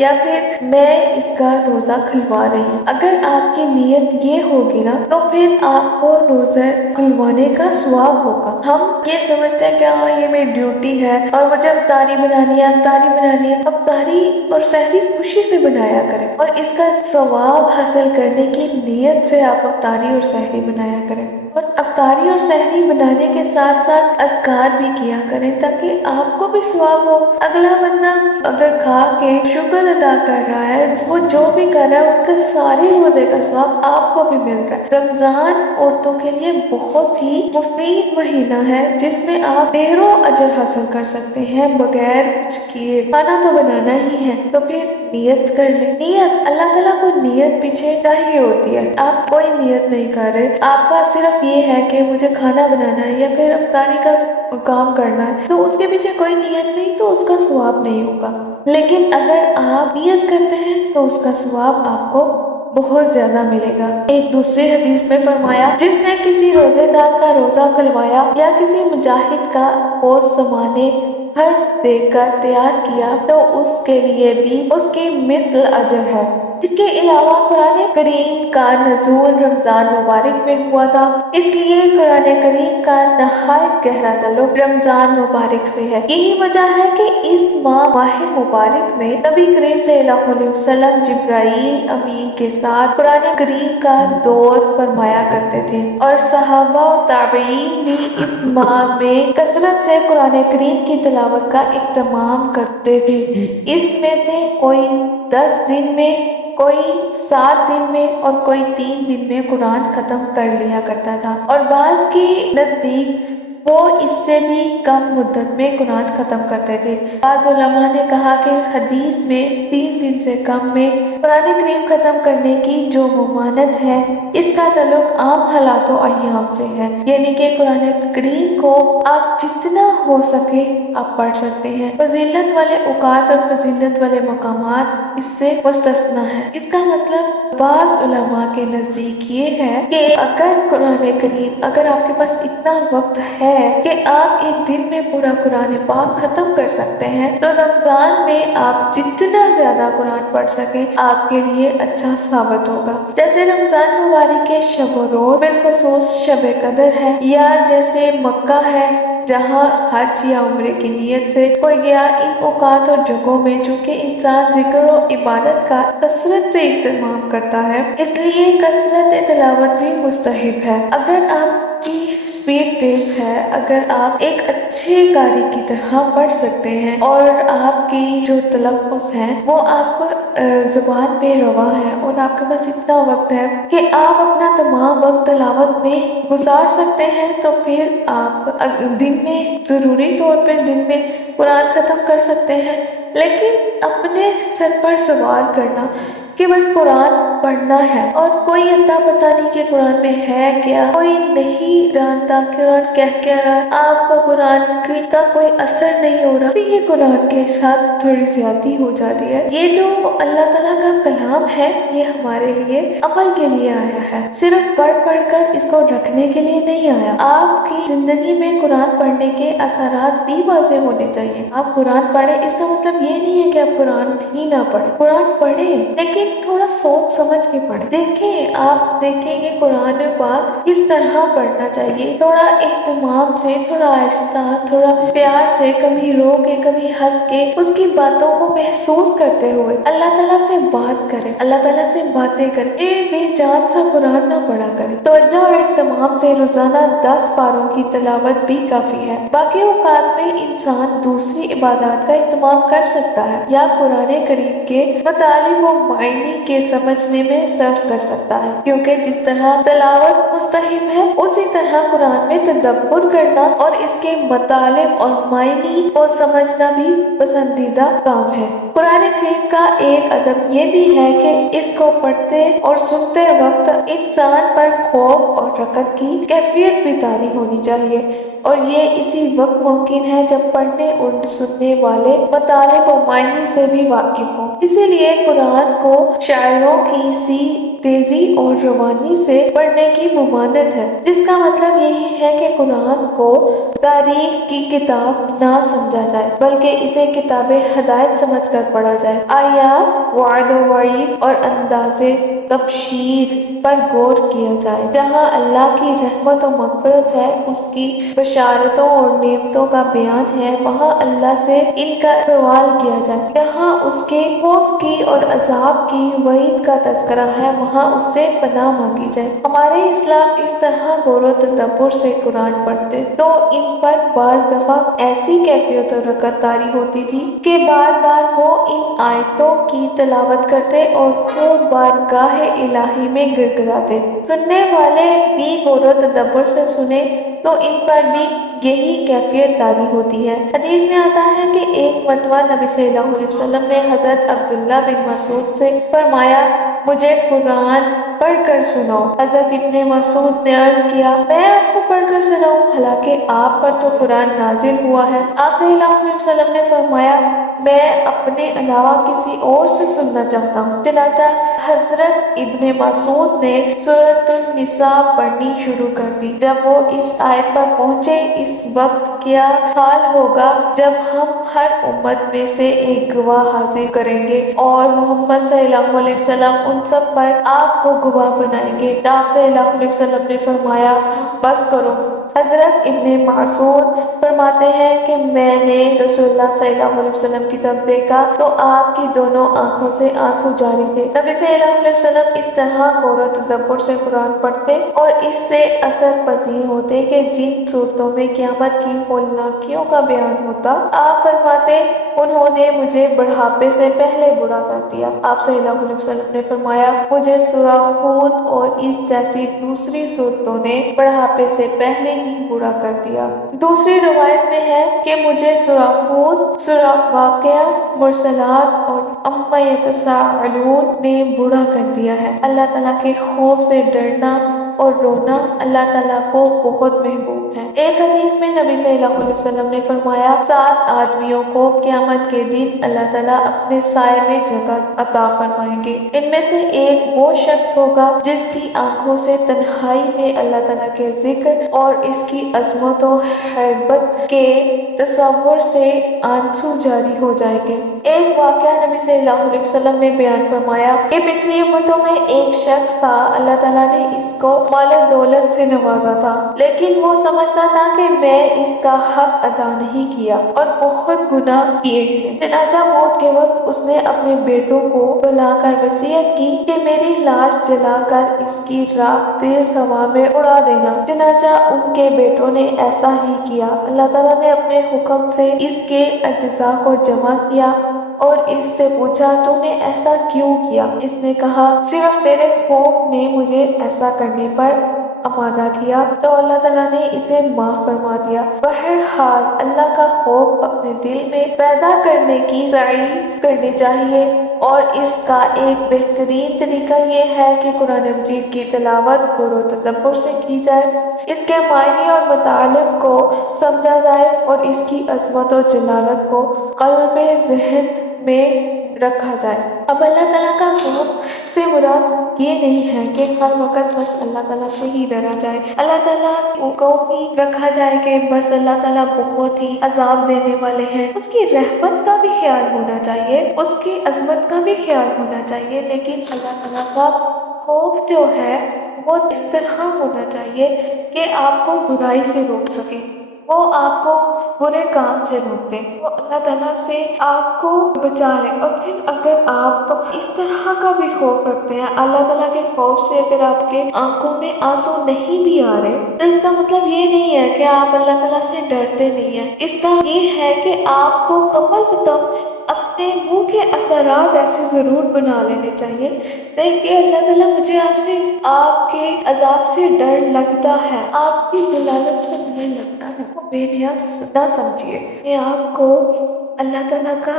یا پھر میں اس کا روزہ کھلوا رہی ہوں۔ اگر آپ کی نیت یہ ہوگی نا تو پھر آپ کو روزہ کھلوانے کا ثواب ہوگا۔ ہم یہ سمجھتے ہیں کہ ہاں یہ میری ڈیوٹی ہے اور مجھے افطاری بنانی ہے، افطاری بنانی ہے۔ افطاری اور سحری خوشی سے بنایا کریں اور اس کا ثواب حاصل کرنے کی نیت سے آپ افطاری اور سحری بنایا کریں، اور افطاری اور سحری بنانے کے ساتھ ساتھ اذکار بھی کیا کریں تاکہ آپ کو بھی ثواب ہو۔ اگلا بندہ اگر کھا کے شکر ادا کر رہا ہے، وہ جو بھی کر رہا ہے اس کا سارے روزے کا ثواب آپ کو بھی مل رہا ہے۔ رمضان عورتوں کے لیے بہت ہی مفید مہینہ ہے جس میں آپ ڈھیروں اجر حاصل کر سکتے ہیں بغیر کچھ کیے۔ کھانا تو بنانا ہی ہے تو پھر نیت کر لیں۔ نیت اللہ تعالیٰ کو نیت پیچھے چاہیے ہوتی ہے۔ آپ کوئی نیت نہیں کر رہے، آپ کا صرف یہ ہے کہ مجھے کھانا بنانا ہے یا پھر افطاری کا کام کرنا ہے، تو اس کے پیچھے کوئی نیت نہیں تو اس کا ثواب نہیں ہوگا۔ لیکن اگر آپ نیت کرتے ہیں تو اس کا ثواب آپ کو بہت زیادہ ملے گا۔ ایک دوسری حدیث میں فرمایا، جس نے کسی روزے دار کا روزہ کھلوایا یا کسی مجاہد کا پوست زمانے ہر دے کر تیار کیا تو اس کے لیے بھی اس کی مثل اجر ہے۔ اس کے علاوہ قرآن کریم کا نزول رمضان مبارک میں ہوا تھا، اس لیے قرآن کریم کا نہایت گہرا تعلق رمضان مبارک سے ہے۔ یہی وجہ ہے کہ اس ماہ مبارک میں نبی کریم صلی اللہ علیہ وسلم جبرائیل امین کے ساتھ قرآن کریم کا دور فرمایا کرتے تھے، اور صحابہ و تابعین بھی اس ماہ میں کثرت سے قرآن کریم کی تلاوت کا اہتمام کرتے تھے۔ اس میں سے کوئی 10 دن میں، کوئی 7 دن میں اور کوئی 3 دن میں قرآن ختم کر لیا کرتا تھا، اور بعض کے نزدیک وہ اس سے بھی کم مدت میں قرآن ختم کرتے تھے۔ بعض علماء نے کہا کہ حدیث میں 3 دن سے کم میں قرآن کریم ختم کرنے کی جو ممانعت ہے، اس کا تعلق عام حالات و ایام سے ہے، یعنی کہ قرآن کریم کو آپ جتنا ہو سکے آپ پڑھ سکتے ہیں۔ فضیلت والے اوقات اور فضیلت والے مقامات اس سے مستثنا ہے۔ اس کا مطلب بعض علماء کے نزدیک یہ ہے کہ اگر قرآن کریم، اگر آپ کے پاس اتنا وقت ہے کہ آپ ایک دن میں پورا قرآن پاک ختم کر سکتے ہیں، تو رمضان میں آپ جتنا زیادہ قرآن پڑھ سکیں آپ کے لیے اچھا ثابت ہوگا۔ جیسے رمضان مبارک کے شب و روز بالخصوص شب قدر ہے، یا جیسے مکہ ہے جہاں حج یا عمرے کی نیت سے کوئی گیا، ان اوقات اور جگہوں میں چونکہ انسان ذکر و عبادت کا کثرت سے اہتمام کرتا ہے، اس لیے کثرت تلاوت بھی مستحب ہے۔ اگر آپ کی سپیڈ تیز ہے، اگر آپ ایک اچھے قاری کی طرح پڑھ سکتے ہیں اور آپ کی جو تلفظ ہے وہ آپ کو زبان پہ روا ہے، اور آپ کے پاس اتنا وقت ہے کہ آپ اپنا تمام وقت تلاوت میں گزار سکتے ہیں، تو پھر آپ دن میں ضروری طور پہ دن میں قرآن ختم کر سکتے ہیں۔ لیکن اپنے سر پر سوال کرنا کہ بس قرآن پڑھنا ہے اور کوئی اتا پتہ نہیں کہ قرآن میں ہے کیا، کوئی نہیں جانتا قرآن کہہ کیا رہا ہے، آپ کو قرآن کا کوئی اثر نہیں ہو رہا، تو یہ قرآن کے ساتھ تھوڑی زیادتی ہو جاتی ہے۔ یہ جو اللہ تعالیٰ کا کلام ہے یہ ہمارے لیے عمل کے لیے آیا ہے، صرف پڑھ پڑھ کر اس کو رکھنے کے لیے نہیں آیا۔ آپ کی زندگی میں قرآن پڑھنے کے اثرات بھی واضح ہونے چاہیے۔ آپ قرآن پڑھیں اس کا مطلب یہ نہیں ہے کہ آپ قرآن ہی نہ پڑھیں، قرآن پڑھیں لیکن تھوڑا سوچ سمجھ کے پڑھیں۔ دیکھیں، آپ دیکھیں گے قرآن پاک کس طرح پڑھنا چاہیے، تھوڑا اہتمام سے، تھوڑا آہستہ، تھوڑا پیار سے، کبھی رو کے کبھی ہنس کے، اس کی باتوں کو محسوس کرتے ہوئے اللہ تعالیٰ سے بات کریں، اللہ تعالیٰ سے باتیں کریں۔ بے جان سا قرآن نہ پڑھا کریں۔ توجہ اور اہتمام سے روزانہ 10 پاروں کی تلاوت بھی کافی ہے۔ باقی اوقات میں انسان دوسری عبادات کا اہتمام کر سکتا ہے یا قرآن کریم کے مطالب و معنی کے سمجھنے میں صرف کر سکتا ہے، کیونکہ جس طرح تلاوت مستحب ہے اسی طرح قرآن میں تدبر کرنا اور اس کے مطالب اور معنی کو سمجھنا بھی پسندیدہ کام ہے۔ قرآن کریم کا ایک ادب یہ بھی ہے کہ اس کو پڑھتے اور سنتے وقت انسان پر خوف اور رکعت کی کیفیت بھی طاری ہونی چاہیے، اور یہ اسی وقت ممکن ہے جب پڑھنے اور سننے والے مطالب و معنی سے بھی واقف ہوں۔ اسی لیے قرآن کو شاعروں کی سی تیزی اور روانی سے پڑھنے کی ممانعت ہے، جس کا مطلب یہی ہے کہ قرآن کو تاریخ کی کتاب نہ سمجھا جائے بلکہ اسے کتاب ہدایت سمجھ کر پڑھا جائے۔ آیات وعد و وعید اور انداز تبشیر پر غور کیا جائے۔ جہاں اللہ کی رحمت و مغفرت ہے، اس کی بشارتوں اور نعمتوں کا بیان ہے، وہاں اللہ سے ان کا سوال کیا جائے۔ جہاں اس کے خوف کی اور عذاب کی وعید کا تذکرہ ہے، وہاں اس سے پناہ مانگی جائے۔ ہمارے اسلام اس طرح غور و تدبر سے قرآن پڑھتے تو ان پر بعض دفعہ ایسی کیفیت اور رکعت طاری ہوتی تھی کہ بار بار وہ ان آیتوں کی تلاوت کرتے اور خوب بارگاہ الہی میں گر گراتے۔ سننے والے بھی غور و تدبر سے سنے تو ان پر بھی یہی کیفیت طاری ہوتی ہے۔ حدیث میں آتا ہے کہ ایک مرتبہ نبی صلی اللہ علیہ وسلم نے حضرت عبداللہ بن مسعود سے فرمایا، مجھے قرآن پڑھ کر سناؤ۔ حضرت ابن مسعود نے عرض کیا، میں آپ کو پڑھ کر سناؤں، حالانکہ آپ پر تو قرآن نازل ہوا ہے۔ آپ صلی اللہ علیہ وسلم نے فرمایا، میں اپنے علاوہ کسی اور سے سننا چاہتا ہوں۔ چنانچہ حضرت ابن مسعود نے سورۃ النساء پڑھنی شروع کر دی۔ جب وہ اس آیت پر پہنچے، اس وقت کیا حال ہوگا جب ہم ہر امت میں سے ایک گواہ حاضر کریں گے اور محمد صلی اللہ علیہ وسلم ان سب پر آپ کو گواہ بنائیں گے۔ آپ صلی اللہ علیہ وسلم نے فرمایا، بس کرو۔ حضرت ابن مسعود فرماتے ہیں کہ میں نے رسول اللہ صلی اللہ علیہ وسلم کی طرف دیکھا تو آپ کی دونوں آنکھوں سے آنسو جاری تھے۔ نبی صلی اللہ علیہ وسلم اس طرح غور و تدبر سے قرآن پڑھتے اور اس سے اثر پذیر ہوتے کہ جن صورتوں میں قیامت کی ہولناکیوں کا بیان ہوتا، آپ فرماتے، انہوں نے مجھے بڑھاپے سے پہلے برا کر دیا۔ آپ صلی اللہ علیہ وسلم نے فرمایا، مجھے سورہ ہود اور اس جیسی دوسری صورتوں نے بڑھاپے سے پہلے ہی برا کر دیا۔ دوسری روایت میں ہے کہ مجھے سورہ ہود، سورہ واقعہ، مرسلات اور عما یتساءلون نے برا کر دیا ہے۔ اللہ تعالیٰ کے خوف سے ڈرنا اور رونا اللہ تعالیٰ کو بہت محبوب ہے۔ ایک حدیث میں نبی صلی اللہ علیہ وسلم نے فرمایا، 7 آدمیوں کو قیامت کے دن اللہ تعالیٰ اپنے سائے میں جگہ عطا فرمائیں گے۔ ان میں سے ایک وہ شخص ہوگا جس کی آنکھوں سے تنہائی میں اللہ تعالیٰ کے ذکر اور اس کی عظمت و ہیبت کے تصور سے آنسو جاری ہو جائیں گے۔ ایک واقعہ نبی صلی اللہ علیہ وسلم نے بیان فرمایا کہ پچھلی امتوں میں ایک شخص تھا، اللہ تعالیٰ نے اس کو مال و دولت سے نوازا تھا، لیکن وہ سمجھتا تھا کہ میں اس کا حق ادا نہیں کیا اور بہت گناہ کیے ہیں۔ چنانچہ موت کے وقت اس نے اپنے بیٹوں کو بلا کر وصیت کی کہ میری لاش جلا کر اس کی راکھ تیز ہوا میں اڑا دینا۔ چنانچہ ان کے بیٹوں نے ایسا ہی کیا۔ اللہ تعالیٰ نے اپنے حکم سے اس کے اجزاء کو جمع کیا اور اس سے پوچھا، تو نے ایسا کیوں کیا؟ اس نے کہا، صرف تیرے خوف نے مجھے ایسا کرنے پر آمادہ کیا، تو اللہ تعالیٰ نے اسے معاف فرما دیا۔ بہرحال اللہ کا خوف اپنے دل میں پیدا کرنے کی سعی کرنی چاہیے، اور اس کا ایک بہترین طریقہ یہ ہے کہ قرآن مجید کی تلاوت غور و تدبر سے کی جائے، اس کے معنی اور مطالب کو سمجھا جائے اور اس کی عظمت و جلالت کو قلب ذہن میں رکھا جائے۔ اب اللہ تعالیٰ کا خوف سے مراد یہ نہیں ہے کہ ہر وقت بس اللہ تعالیٰ سے ہی ڈرا جائے، اللہ تعالیٰ کو بھی رکھا جائے کہ بس اللہ تعالیٰ بہت ہی عذاب دینے والے ہیں۔ اس کی رحمت کا بھی خیال ہونا چاہیے، اس کی عظمت کا بھی خیال ہونا چاہیے، لیکن اللہ تعالیٰ کا خوف جو ہے وہ اس طرح ہونا چاہیے کہ آپ کو برائی سے روک سکے، وہ آپ کو برے کام سے روک دے، وہ اللہ تعالیٰ سے آپ کو بچا لے۔ اور پھر اگر آپ اس طرح کا بھی خوف رکھتے ہیں، اللہ تعالیٰ کے خوف سے اگر آپ کے آنکھوں میں آنسو نہیں بھی آ رہے، تو اس کا مطلب یہ نہیں ہے کہ آپ اللہ تعالیٰ سے ڈرتے نہیں ہیں۔ اس کا یہ ہے کہ آپ کو کم از کم اپنے منہ کے اثرات ایسے ضرور بنا لینے چاہیے کہ اللہ تعالیٰ مجھے آپ کے عذاب سے ڈر لگتا ہے، آپ کی جلالت سے نہیں لگتا ہے۔ وہ بے نیاز نہ سمجھیے کہ آپ کو اللہ تعالیٰ کا